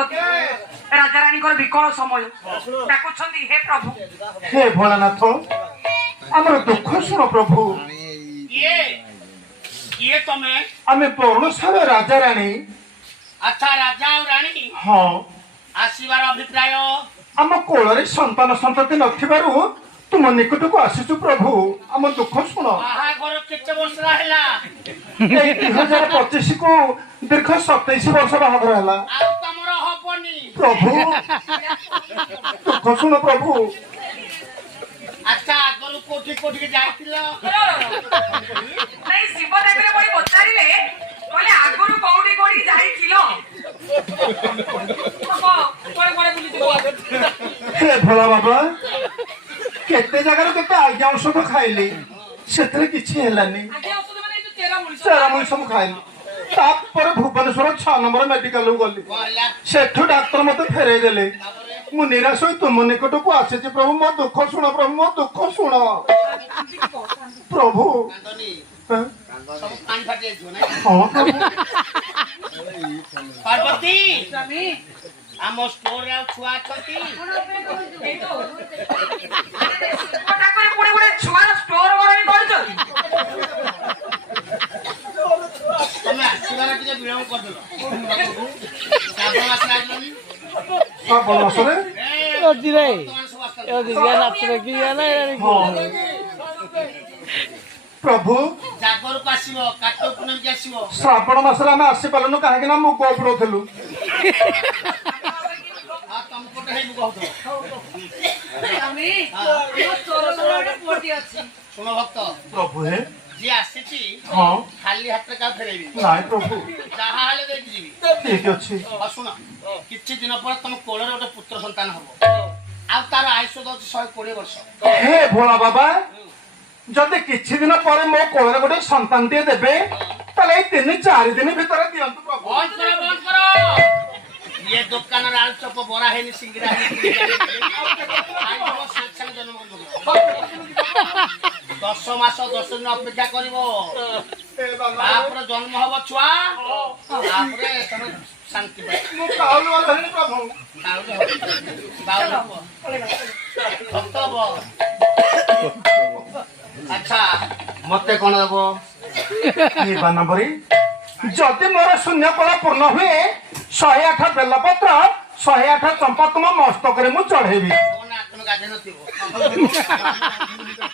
सेनापति राजा रानी विकल समय डाकुछंती हे प्रभु हे भोलानाथ आमर दुख शुण प्रभु ये तमें आमे पौरुषार राजा रानी अच्छा राजा और रानी हाँ आसीबार अभिप्राय आम कोଳରେ संतान संतति नथिबारु तुम निकट को आसीचु प्रभु आम दुख शुण बाहाघर केते वर्ष हैला 2025 को दीर्घ 27 वर्ष बाहाघर हैला आ तमरो हबनी प्रभु दुख शुण प्रभु अच्छा आगरु कोठी कोठी के जाइतिलो नहीं शिव देवी रे बड़ी पचारिले बोले आगुरु कोडी कोडी जाइथिलो कोडे कोडे बुली दिबो हे भोला बाबा केते जगार केते आज्ञा औषध खाइली सेतरे किछि हेलानी आगे औषध माने जो तेरा मुली चेरा मुली सब खाइली तापर भुवनेश्वर 6 नंबर मेडिकल गली बोला सेठु डाक्टर मते फेरे देले मु निराश होई तुम निकट को आसे प्रभु मो दुख शुण प्रभु मो दुख शुण प्रभु कांदनी हाँ सब कान फाटे जो ना प्रभु पार्वती स्वामी आम स्टोर रे छुआ छती कोटा करे पुणे पुणे छुआ स्टोर वराई करछती तमे आसीबार के विलंब कर देलो साबन मास लागलनी सब बलसरे ओजी रे ओजी ज्ञान आपरे की ज्ञान प्रभु जागर को आसीबो काटो पुनम के आसीबो श्रावण मासरे आमे आसी पालनु काहे ना मु गोपरो थलु आ तुम कोटे हे कहतो स्वामी यो तोर तोर पोटी अछि सुनो भक्त प्रभु हे जी आसीची हाँ खाली हाथ का फेरेबी नाय प्रभु जहा हाले देख जीवी ठीक अछि सुन किछि दिन पर तुम कोଳରେ गोटे पुत्र संतान हबो आ तार आयुष दउछि 120 वर्ष हे भोला बाबा जदि किछि दिन पर मो कोଳରେ गोटे संतान टे देबे तले 3-4 दिन भितर दियंतु प्रभु बंद करो ये दुकान आलू चप बरा है सिंगरा जन्म 10 मास 10 दिन अपेक्षा करिवो तापर जन्म हबो छुआ तापर तमे शांति पाए मु काउल वाला प्रभु अच्छा मते कोन देबो ये बानबरी जदि मोर शून्य कला पूर्ण हुए 108 बेलपत्र 108 चंपा तुम मस्तक रे मु चढ़ेबी कोन तुम गाधे नथिबो